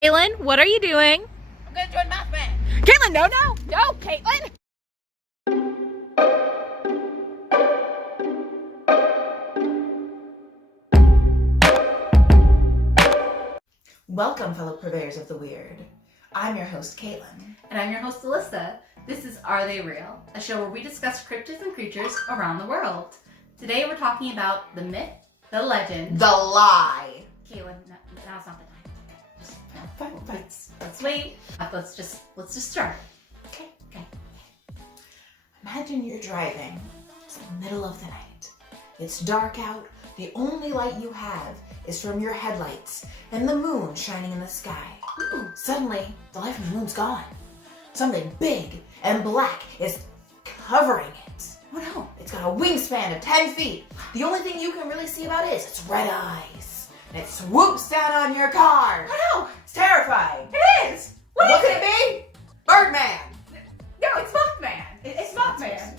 Katelyn, what are you doing? I'm gonna join Mothman. Katelyn, no, Katelyn! Welcome, fellow purveyors of the weird. I'm your host, Katelyn. And I'm your host, Alyssa. This is Are They Real? A show where we discuss cryptids and creatures around the world. Today we're talking about the myth, the legend, The lie. Katelyn, now's not the time. Fine. Let's wait. Let's just start. Okay. Imagine you're driving. It's the middle of the night. It's dark out. The only light you have is from your headlights and the moon shining in the sky. Ooh. Suddenly, the light from the moon's gone. Something big and black is covering it. Oh no. It's got a wingspan of 10 feet. The only thing you can really see about it is its red eyes. And it swoops down on your car. Oh no. It's terrifying. It is. What could it be? Birdman. No, it's Mothman. It's Mothman.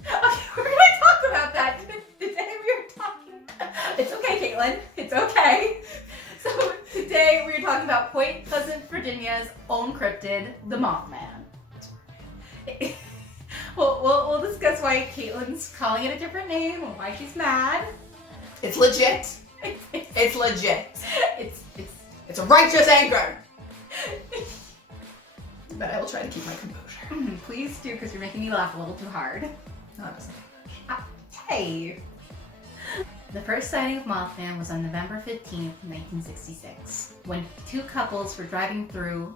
Okay, we're gonna talk about that. Today we are talking. It's okay, Katelyn. It's okay. So today we are talking about Point Pleasant, Virginia's own cryptid, the Mothman. We'll discuss why Katelyn's calling it a different name and why she's mad. It's legit. It's legit. It's a righteous anger. But I will try to keep my composure. Please do, because you're making me laugh a little too hard. No, it doesn't. Hey. The first sighting of Mothman was on November 15th, 1966, when two couples were driving through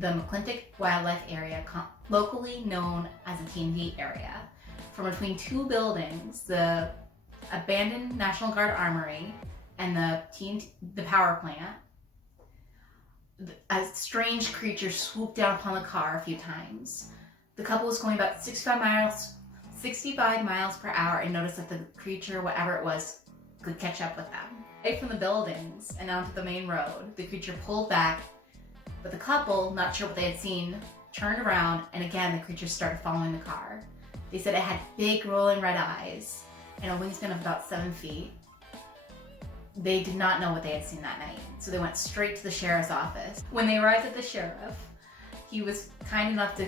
the McClintock Wildlife Area, locally known as the TND area. From between two buildings, the abandoned National Guard Armory and the power plant, a strange creature swooped down upon the car a few times. The couple was going about 65 miles per hour and noticed that the creature, whatever it was, could catch up with them. Away from the buildings and onto the main road, the creature pulled back, but the couple, not sure what they had seen, turned around, and again the creature started following the car. They said it had big rolling red eyes and a wingspan of about 7 feet. They did not know what they had seen that night, so they went straight to the sheriff's office. When they arrived at the sheriff, he was kind enough to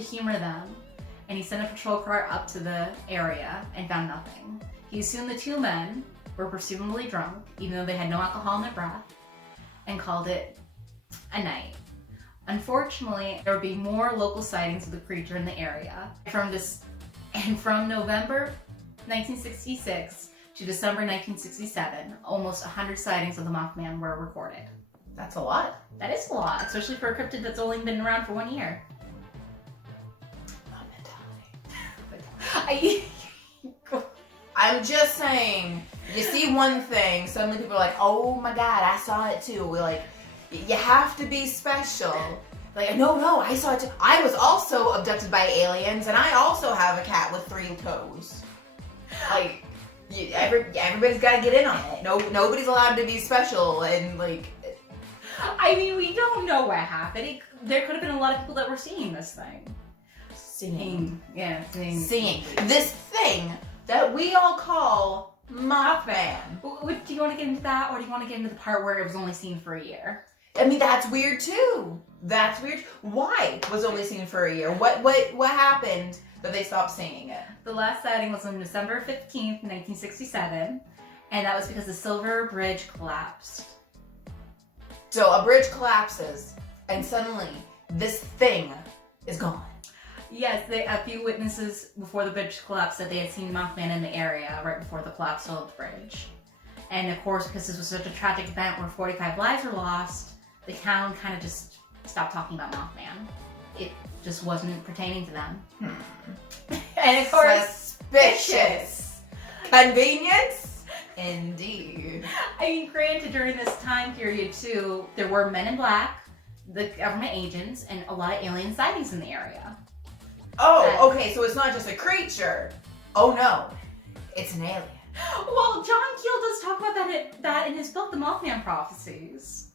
humor them, and he sent a patrol car up to the area and found nothing. He assumed the two men were presumably drunk, even though they had no alcohol in their breath, and called it a night. Unfortunately, there would be more local sightings of the creature in the area. From November 1966 to December 1967, almost 100 sightings of the Mothman were recorded. That's a lot. That is a lot, especially for a cryptid that's only been around for 1 year. I'm just saying, you see one thing, suddenly people are like, oh my god, I saw it too. We're like, you have to be special. Like, no, I saw it too. I was also abducted by aliens, and I also have a cat with 3 toes. Like, everybody's got to get in on it. Nobody's allowed to be special, and like... I mean, we don't know what happened. There could have been a lot of people that were seeing this thing. Seeing. This thing that we all call Mothman. Do you want to get into that, or do you want to get into the part where it was only seen for a year? I mean, that's weird too. That's weird. Why was it only seen for a year? What happened that they stopped seeing it? The last sighting was on December 15th, 1967, and that was because the Silver Bridge collapsed. So a bridge collapses, and suddenly this thing is gone. Yes, a few witnesses before the bridge collapsed said they had seen Mothman in the area right before the collapse of the bridge. And of course, because this was such a tragic event where 45 lives were lost, the town kind of just stopped talking about Mothman. It just wasn't pertaining to them. And of course, suspicious. Convenience? Indeed. I mean, granted, during this time period too, there were men in black, the government agents, and a lot of alien sightings in the area. Oh, okay, so it's not just a creature. Oh no, it's an alien. Well, John Keel does talk about that in his book, The Mothman Prophecies,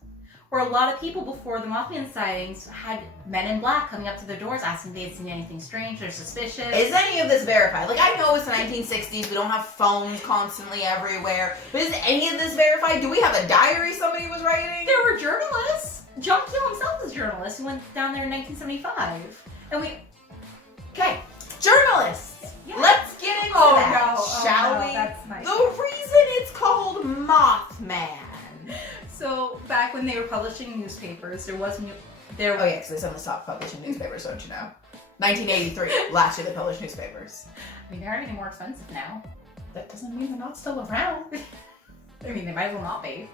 Or a lot of people before the Mothman sightings had men in black coming up to their doors asking if they had seen anything strange or suspicious. Is any of this verified? Like, I know it's the 1960s, we don't have phones constantly everywhere, but is any of this verified? Do we have a diary somebody was writing? There were journalists. John Keel himself was a journalist who went down there in 1975. And Okay, journalists! Yeah. Let's get into that, shall we? That's nice. The reason it's called Mothman. So, back when they were publishing newspapers, there was Oh yeah, because they suddenly stopped publishing newspapers, don't you know? 1983, last year they published newspapers. I mean, they're getting more expensive now. That doesn't mean they're not still around. I mean, they might as well not be.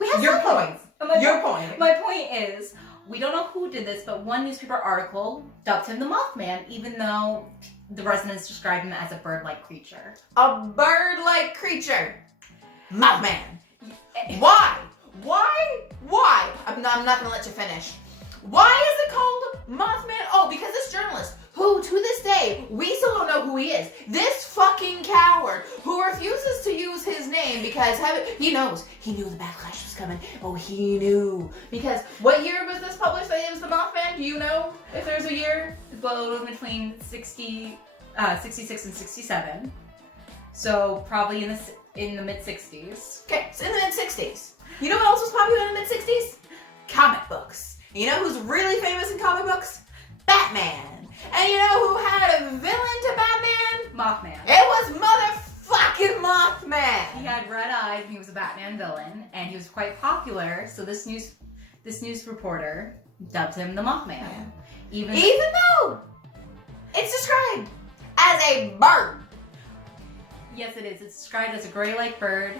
We have Your some point. points. Your point. My point is, we don't know who did this, but one newspaper article dubbed him the Mothman, even though the residents described him as a bird-like creature. A bird-like creature. Mothman. Why? Why? I'm not gonna let you finish. Why is it called Mothman? Oh, because this journalist, who to this day, we still don't know who he is. This fucking coward who refuses to use his name because he knows. He knew the backlash was coming. Oh, he knew. Because what year was this published that it was the Mothman? Do you know if there's a year? Well, it was between 66 and 67. So, probably in the mid-60s. Okay, so in the mid-60s. You know what else was popular in the mid-60s? Comic books. You know who's really famous in comic books? Batman. And you know who had a villain to Batman? Mothman. It was motherfucking Mothman. He had red eyes and he was a Batman villain, and he was quite popular, so this news reporter dubbed him the Mothman. Even though it's described as a bird. Yes, it is. It's described as a gray-like bird,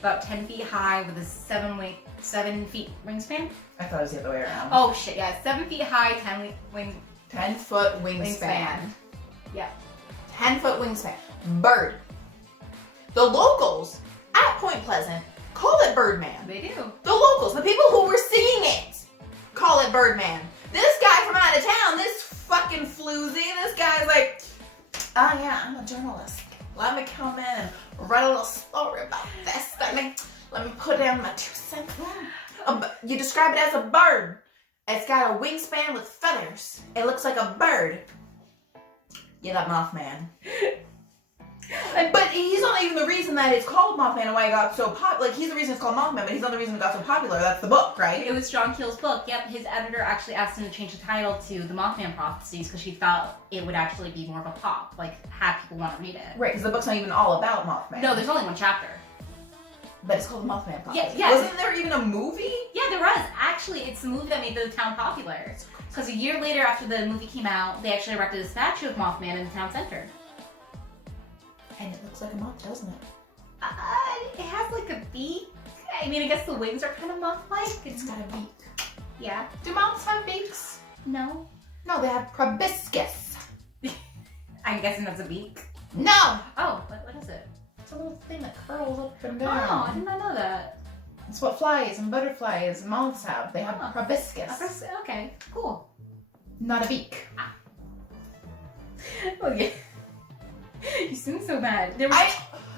about 10 feet high with a 7 feet wingspan. I thought it was the other way around. Oh shit, yeah, 7 feet high, 10-foot wingspan. Yeah. 10-foot wingspan. Bird. The locals at Point Pleasant call it Birdman. They do. The locals, the people who were seeing it, call it Birdman. This guy from out of town, this fucking floozy, this guy's like, oh yeah, I'm a journalist. Let me come in and write a little story about this. Let me put down my 2 cents. You describe it as a bird. It's got a wingspan with feathers. It looks like a bird. Yeah, that Mothman. But he's not even the reason that it's called Mothman and why it got so popular. Like, he's the reason it's called Mothman, but he's not the reason it got so popular. That's the book, right? It was John Keel's book. Yep, his editor actually asked him to change the title to The Mothman Prophecies because she felt it would actually be more of a pop, like have people want to read it. Right, because the book's not even all about Mothman. No, there's only one chapter. But it's called The Mothman Prophecies. Yeah. Wasn't there even a movie? Yeah, there was. Actually, it's the movie that made the town popular. Because a year later after the movie came out, they actually erected a statue of Mothman in the town center. And it looks like a moth, doesn't it? It has like a beak. I mean, I guess the wings are kind of moth-like. It's got a beak. Yeah. Do moths have beaks? No. No, they have proboscis. I'm guessing that's a beak. No! Oh, what is it? It's a little thing that curls up and Oh, down. I did not know that. It's what flies and butterflies and moths have. They have Oh. proboscis. Okay, cool. Not a beak. Okay. You seem so bad.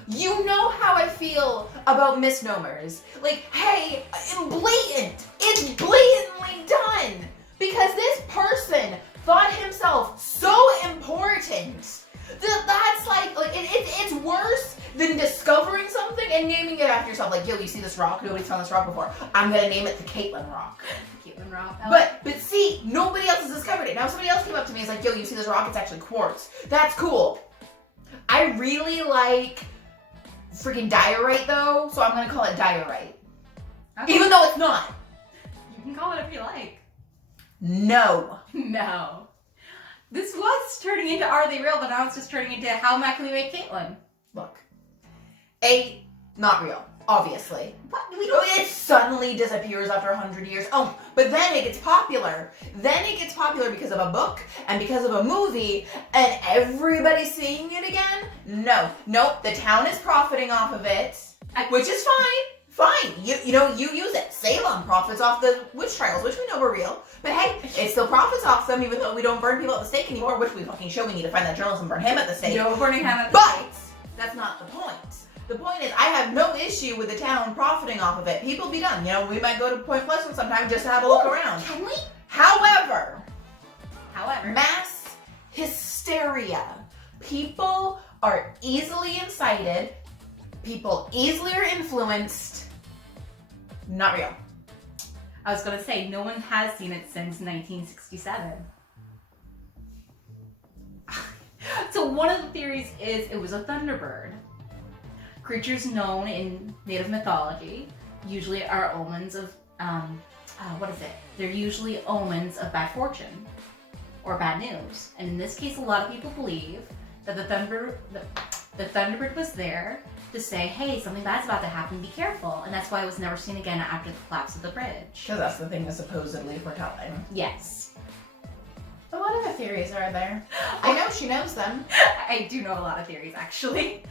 You know how I feel about misnomers. Like, hey, it's blatantly done. Because this person thought himself so important that's like it's worse than discovering something and naming it after yourself. Like, yo, you see this rock? Nobody's found this rock before. I'm gonna name it the Katelyn rock. Katelyn rock. But see, nobody else has discovered it. Now, if somebody else came up to me and is like, yo, you see this rock? It's actually quartz. That's cool. I really like freaking diorite though, so I'm gonna call it diorite. Okay. Even though it's not. You can call it whatever you like. No. No. This was turning into Are They Real, but now it's just turning into How Can We Make Katelyn? Look. Not real, obviously. What? It suddenly disappears after 100 years. Oh, but then it gets popular. Then it gets popular because of a book and because of a movie, and everybody's seeing it again? Nope, the town is profiting off of it, which is fine. Fine, you use it. Salem profits off the witch trials, which we know were real. But hey, it still profits off them, even though we don't burn people at the stake anymore, which we fucking show. We need to find that journalist and burn him at the stake. No burning him at the But stake. that's not the point. The point is, I have no issue with the town profiting off of it. People be done. You know, we might go to Point Pleasant sometime just to have a look around. Can we? However, Mass hysteria. People are easily incited. People easily are influenced. Not real. I was gonna say, no one has seen it since 1967. So one of the theories is it was a thunderbird. Creatures known in native mythology usually are omens of, They're usually omens of bad fortune or bad news. And in this case, a lot of people believe that the thunderbird was there to say, hey, something bad's about to happen, be careful. And that's why it was never seen again after the collapse of the bridge. Because that's the thing that's supposedly foretelling. Yes. So what other theories are there? I know she knows them. I do know a lot of theories, actually.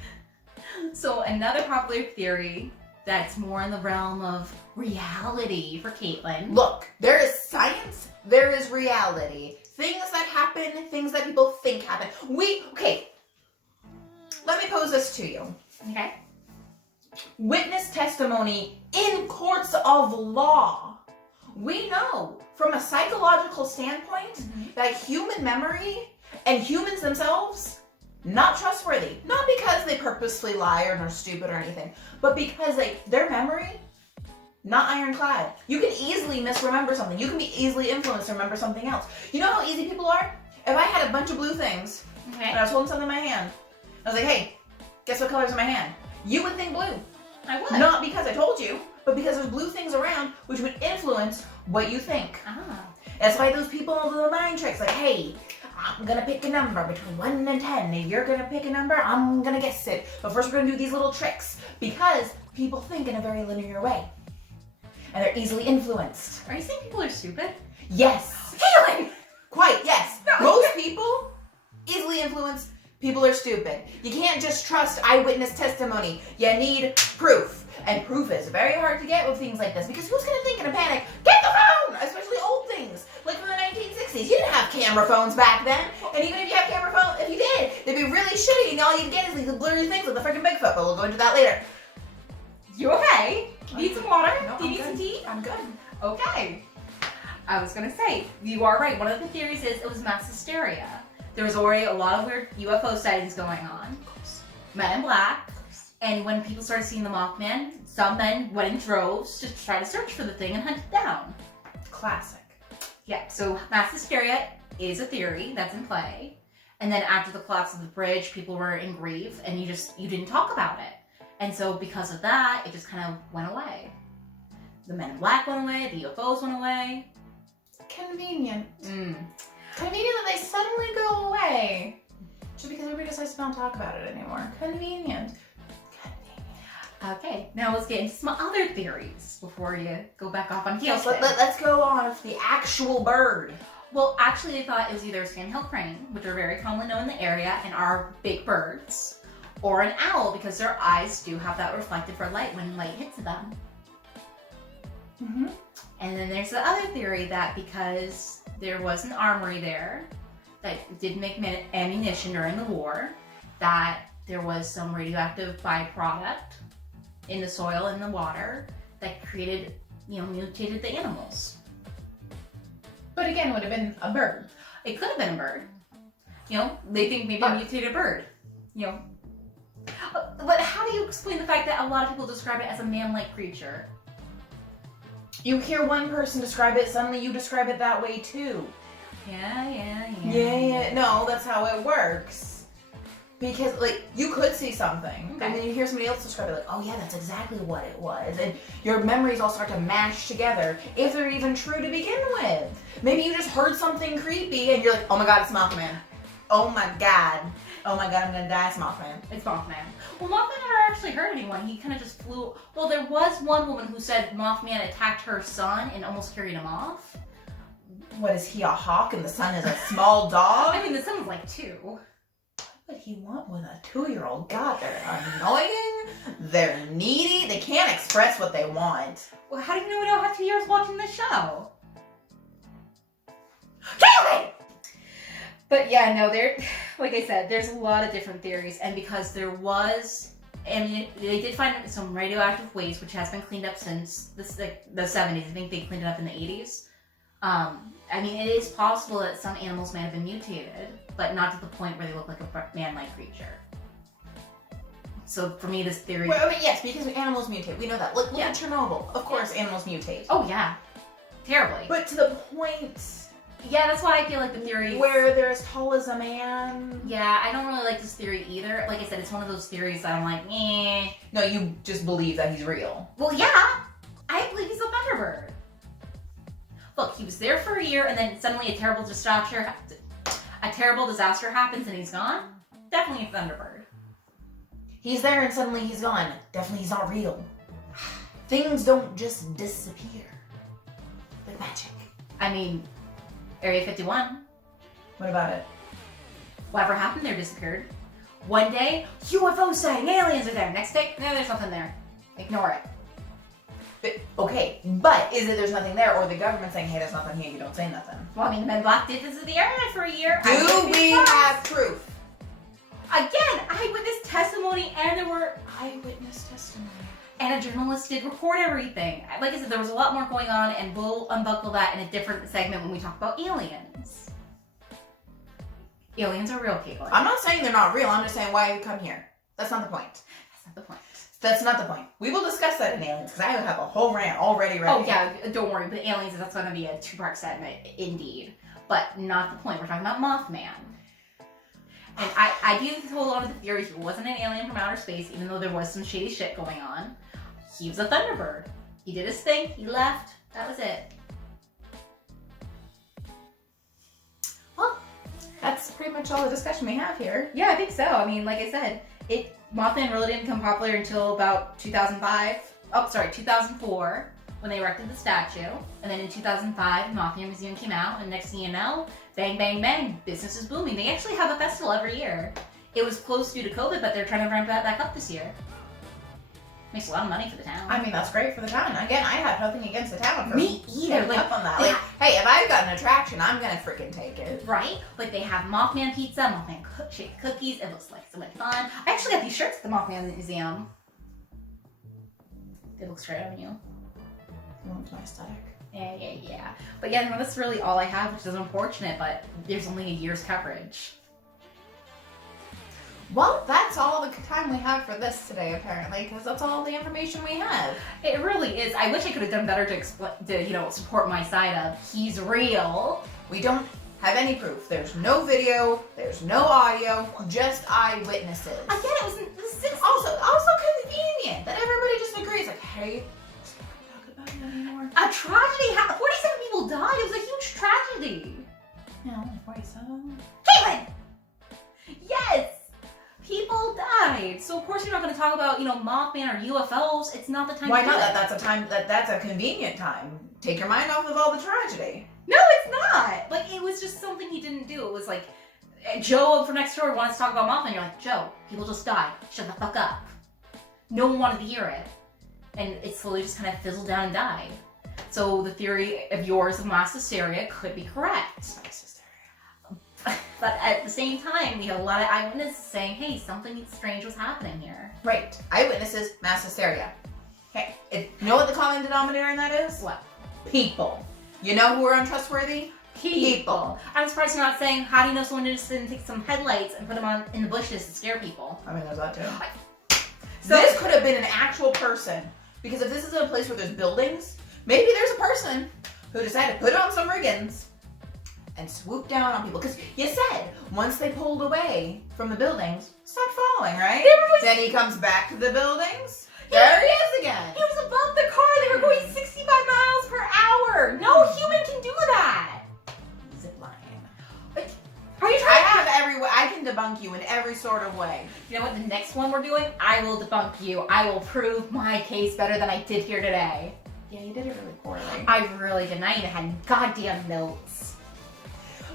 So another popular theory that's more in the realm of reality for Katelyn. Look, there is science, there is reality. Things that happen, things that people think happen. Okay, let me pose this to you. Okay. Witness testimony in courts of law. We know from a psychological standpoint that human memory and humans themselves, not trustworthy. Not because they purposely lie or are stupid or anything, but because their memory, not ironclad. You can easily misremember something. You can be easily influenced to remember something else. You know how easy people are? If I had a bunch of blue things and I was holding something in my hand, I was like, hey, guess what color's in my hand? You would think blue. I would. Not because I told you, but because there's blue things around which would influence what you think. Ah. That's why those people do the mind tricks, like, hey, I'm gonna pick a number between 1 and 10. If you're gonna pick a number, I'm gonna guess it. But first we're gonna do these little tricks because people think in a very linear way. And they're easily influenced. Are you saying people are stupid? Yes. Katelyn! Quite, yes. No. Most people, easily influenced, people are stupid. You can't just trust eyewitness testimony. You need proof. And proof is very hard to get with things like this because who's going to think in a panic, get the phone! Especially old things, like from the 1960s. You didn't have camera phones back then. And even if you have camera phones, if you did, they'd be really shitty and all you'd get is these blurry things like the freaking Bigfoot, but we'll go into that later. You okay? Need some water? No, Do you I'm need good. some tea? I'm good. Okay. I was gonna say, you are right. One of the theories is it was mass hysteria. There was already a lot of weird UFO sightings going on. Men in black. And when people started seeing the Mothman, some men went in droves to try to search for the thing and hunt it down. Classic. Yeah, so mass hysteria is a theory that's in play. And then after the collapse of the bridge, people were in grief and you didn't talk about it. And so because of that, it just kind of went away. The men in black went away, the UFOs went away. Convenient. Mm. Convenient that they suddenly go away. Just because everybody decides to not talk about it anymore. Convenient. Okay, now let's get into some other theories before you go back off on Yes, tailspin. let's go on with the actual bird. Well, actually, they thought it was either a sandhill crane, which are very commonly known in the area and are big birds, or an owl because their eyes do have that reflective red light when light hits them. Mm-hmm. And then there's the other theory that because there was an armory there that did make ammunition during the war, that there was some radioactive byproduct in the soil and the water that created, mutated the animals. But again, it would have been a bird. It could have been a bird. They think maybe a mutated bird. But how do you explain the fact that a lot of people describe it as a man-like creature? You hear one person describe it, suddenly you describe it that way too. Yeah. No, that's how it works. Because, you could see something, Okay. and then you hear somebody else describe it, like, oh yeah, that's exactly what it was. And your memories all start to mash together, if they're even true to begin with. Maybe you just heard something creepy, and you're like, oh my god, it's Mothman. Oh my god, I'm gonna die, it's Mothman. It's Mothman. Well, Mothman never actually hurt anyone. He kind of just flew. Well, there was one woman who said Mothman attacked her son and almost carried him off. What, is he a hawk and the son is a small dog? I mean, the son was like 2. What would he want with a 2-year-old? God, they're annoying, they're needy, they can't express what they want. Well, how do you know we don't have 2 years watching the show? Katelyn! But yeah, no, like I said, there's a lot of different theories, and because there was I mean, they did find some radioactive waste, which has been cleaned up since the 70s. I think they cleaned it up in the 80s. I mean, it is possible that some animals might have been mutated, but not to the point where they look like a man-like creature. So for me, this theory... Well, I mean, yes, because animals mutate. We know that. Look at Chernobyl. Of course, animals mutate. Oh, yeah. Terribly. But to the point... Yeah, that's why I feel like the theory... Where they're as tall as a man. Yeah, I don't really like this theory either. Like I said, it's one of those theories that I'm like, eh. No, you just believe that he's real. Well, yeah. I believe he's a Thunderbird. Look, he was there for a year, and then suddenly a terrible disaster happens, and he's gone. Definitely a Thunderbird. He's there, and suddenly he's gone. Definitely he's not real. Things don't just disappear. Like magic. I mean, Area 51. What about it? Whatever happened there disappeared. One day, UFO sighting, aliens are there. Next day, no, there's nothing there. Ignore it. But is it there's nothing there, or the government saying, hey, there's nothing here, you don't say nothing? Well, I mean, the Men in Black did visit the area for a year. Do we have proof? Again, eyewitness testimony, and there were Eyewitness testimony. and a journalist did report everything. Like I said, there was a lot more going on, and we'll unbuckle that in a different segment when we talk about aliens. Aliens are real, Caitlin. I'm not saying they're not real, I'm just saying why you come here. That's not the point. That's not the point. That's not the point. We will discuss that in aliens, because I have a whole rant already ready. Oh yeah, don't worry, but aliens, that's going to be a 2-part segment, indeed. But not the point. We're talking about Mothman. And I do hold on to the theory he wasn't an alien from outer space, even though there was some shady shit going on. He was a Thunderbird. He did his thing, he left, that was it. Well, that's pretty much all the discussion we have here. Yeah, I think so. I mean, like I said, Mothman really didn't become popular until about 2004, when they erected the statue. And then in 2005, Mothman Museum came out, and next thing you know, bang, bang, bang, business is booming. They actually have a festival every year. It was closed due to COVID, but they're trying to ramp that back up this year. Makes a lot of money for the town. I mean, that's great for the town. Again, I have nothing against the town for Me either. picking up on that. Like, hey, if I've got an attraction, I'm gonna freaking take it. Right? Like, they have Mothman pizza, Mothman shaped cookies. It looks like so much fun. I actually got these shirts at the Mothman Museum. They look straight on you. That's my aesthetic. Yeah. But yeah, no, that's really all I have, which is unfortunate, but there's only a year's coverage. Well, that's all the time we have for this today, apparently, because that's all the information we have. It really is. I wish I could have done better to support my side of he's real. We don't have any proof. There's no video, there's no audio, just eyewitnesses. Again, it was in the 60s. Also convenient that everybody just agrees, like, hey, let's not talk about it anymore. A tragedy happened. 47 people died. It was a huge tragedy. No, only 47. Caitlin! Yes! People died. So of course you're not going to talk about, Mothman or UFOs. It's not the time Why to do not? it. That's a convenient time. Take your mind off of all the tragedy. No, it's not. Like, it was just something he didn't do. It was like, Joe from next door wants to talk about Mothman. You're like, Joe, people just died. Shut the fuck up. No one wanted to hear it. And it slowly just kind of fizzled down and died. So the theory of yours of mass hysteria could be correct. Mass hysteria. But at the same time, we have a lot of eyewitnesses saying, hey, something strange was happening here. Right. Eyewitnesses, mass hysteria. Okay. You know what the common denominator in that is? What? People. You know who are untrustworthy? People. I'm surprised you're not saying, how do you know someone just didn't take some headlights and put them on in the bushes to scare people? I mean, there's that too. So this could have been an actual person. Because if this is a place where there's buildings, maybe there's a person who decided to put on some riggins and swoop down on people. Because you said, once they pulled away from the buildings, stopped falling, right? Then he comes back to the buildings. There he is again. He was above the car. They were going 65 miles per hour. No human can do that. Zip line. Are you trying I can debunk you in every sort of way. You know what? The next one we're doing, I will debunk you. I will prove my case better than I did here today. Yeah, you did it really poorly. I really did. I even had goddamn notes.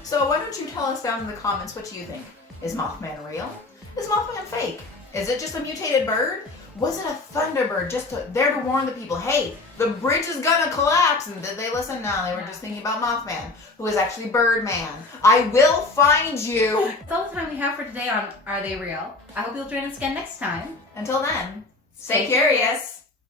So why don't you tell us down in the comments what you think? Is Mothman real? Is Mothman fake? Is it just a mutated bird? Was it a Thunderbird just there to warn the people, hey, the bridge is gonna collapse? And did they listen? No, they were just thinking about Mothman, who is actually Birdman. I will find you. That's all the time we have for today on Are They Real? I hope you'll join us again next time. Until then, stay curious.